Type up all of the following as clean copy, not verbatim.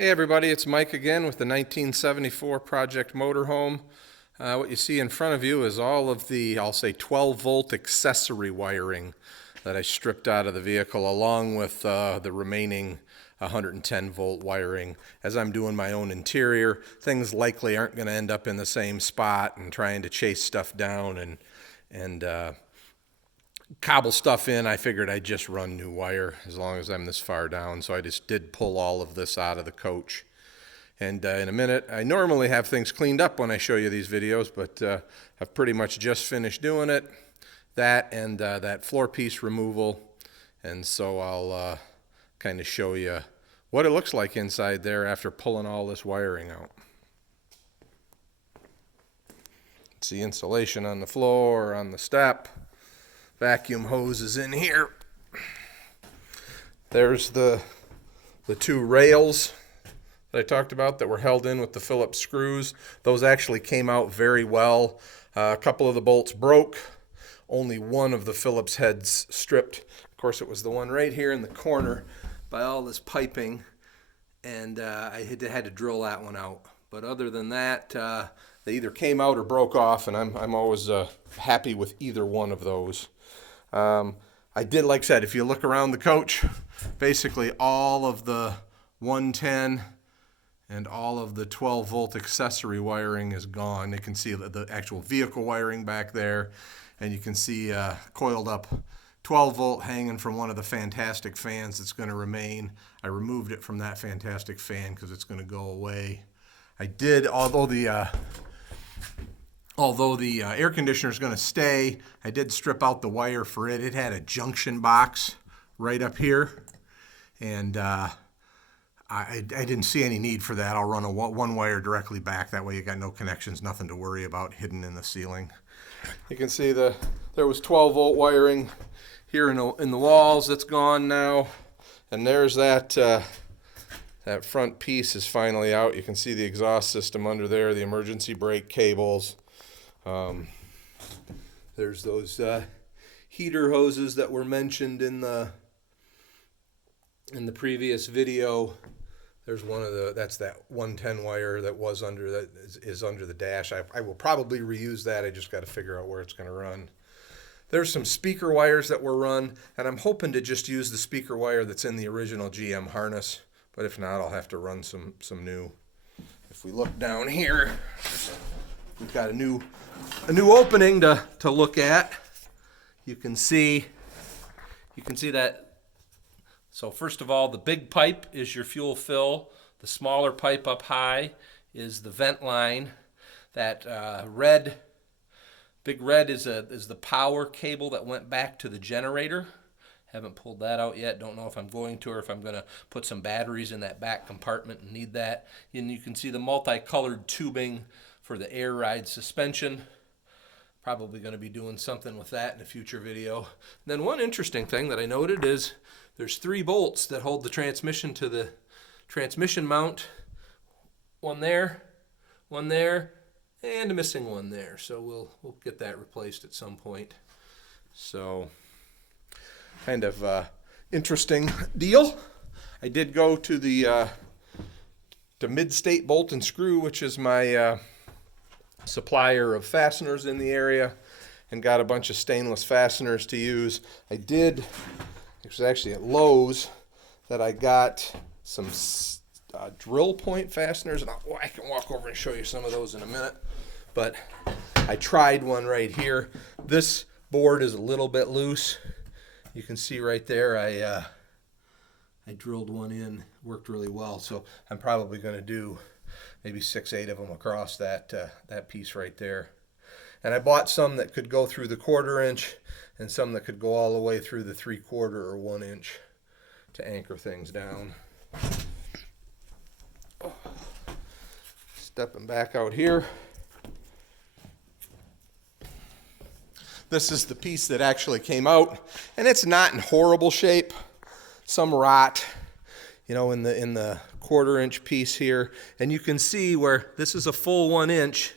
Hey everybody, it's Mike again with the 1974 Project Motorhome. What you see in front of you is all of the, I'll say 12 volt accessory wiring that I stripped out of the vehicle, along with the remaining 110 volt wiring. As I'm doing my own interior, things likely aren't going to end up in the same spot, and trying to chase stuff down and cobble stuff in, I figured I'd just run new wire as long as I'm this far down. So I just did pull all of this out of the coach. And in a minute, I normally have things cleaned up when I show you these videos, but I've pretty much just finished doing it. That and that floor piece removal. And so I'll kind of show you what it looks like inside there after pulling all this wiring out. It's the insulation on the floor, on the step. Vacuum hose is in here. There's the two rails that I talked about that were held in with the Phillips screws. Those actually came out very well. A couple of the bolts broke. Only one of the Phillips heads stripped. Of course, it was the one right here in the corner by all this piping, and I had to drill that one out. But other than that, they either came out or broke off, and I'm always happy with either one of those. I did, like I said, if you look around the coach, basically all of the 110 and all of the 12 volt accessory wiring is gone. You can see the actual vehicle wiring back there, and you can see coiled up 12 volt hanging from one of the fantastic fans that's going to remain. I removed it from that fantastic fan because it's going to go away. I did, although the air conditioner is going to stay, I did strip out the wire for it. It had a junction box right up here, and I didn't see any need for that. I'll run one wire directly back. That way you got no connections, nothing to worry about hidden in the ceiling. You can see there was 12 volt wiring here in the walls. That's gone now, and there's that front piece is finally out. You can see the exhaust system under there, the emergency brake cables. There's those heater hoses that were mentioned in the previous video. There's that's that 110 wire that was is under the dash. I will probably reuse that. I just got to figure out where it's going to run. There's some speaker wires that were run, and I'm hoping to just use the speaker wire that's in the original GM harness, but if not, I'll have to run some new. If we look down here, we've got a new opening to look at. You can see that. So first of all, the big pipe is your fuel fill. The smaller pipe up high is the vent line. That big red is the power cable that went back to the generator. Haven't pulled that out yet. Don't know if I'm going to, or if I'm going to put some batteries in that back compartment and need that. And you can see the multicolored tubing for the air ride suspension. Probably going to be doing something with that in a future video. And then one interesting thing that I noted is there's 3 bolts that hold the transmission to the transmission mount. One there, and a missing one there. So we'll get that replaced at some point. So kind of interesting deal. I did go to the Mid-State Bolt and Screw, which is my supplier of fasteners in the area, and got a bunch of stainless fasteners to use. It was actually at Lowe's that I got some drill point fasteners, and I can walk over and show you some of those in a minute, but I tried one right here. This board is a little bit loose. You can see right there I drilled one in, worked really well, so I'm probably going to do maybe 6-8 of them across that piece right there. And I bought some that could go through the 1/4 inch and some that could go all the way through the 3/4 or 1 inch to anchor things down. Stepping back out here. This is the piece that actually came out, and it's not in horrible shape. Some rot, in the 1/4 inch piece here, and you can see where this is a full 1 inch.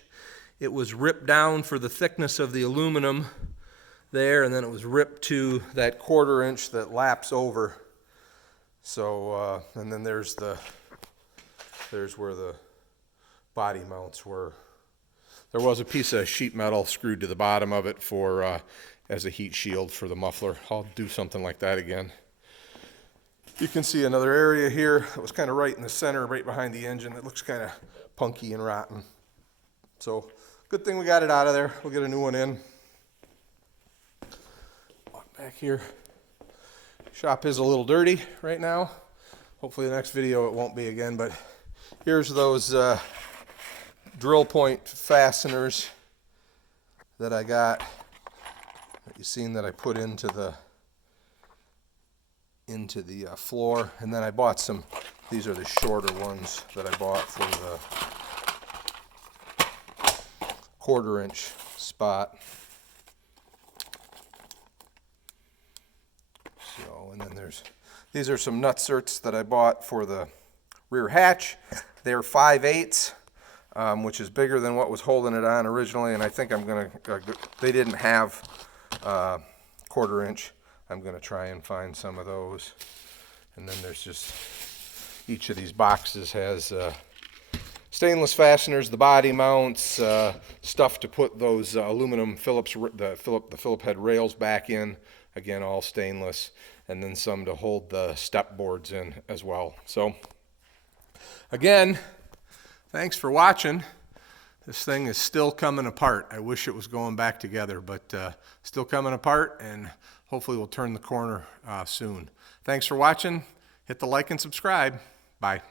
It was ripped down for the thickness of the aluminum there, and then it was ripped to that 1/4 inch that laps over. So, and then there's the There's where the body mounts were. There was a piece of sheet metal screwed to the bottom of it for as a heat shield for the muffler. I'll do something like that again. You can see another area here that was kind of right in the center, right behind the engine. It looks kind of punky and rotten. So good thing we got it out of there. We'll get a new one in. Walk back here. Shop is a little dirty right now. Hopefully the next video it won't be again, but here's those drill point fasteners that I got, that you've seen that I put into the floor. And then I bought some, these are the shorter ones that I bought for the 1/4 inch spot. So, and then these are some nutserts that I bought for the rear hatch. They're 5/8, which is bigger than what was holding it on originally, and I think I'm gonna, they didn't have 1/4 inch. I'm gonna try and find some of those. And then there's just, each of these boxes has stainless fasteners, the body mounts, stuff to put those aluminum Phillips, the Phillip head rails back in, again all stainless, and then some to hold the step boards in as well. So again, thanks for watching. This thing is still coming apart. I wish it was going back together, but still coming apart, and hopefully we'll turn the corner soon. Thanks for watching. Hit the like and subscribe. Bye.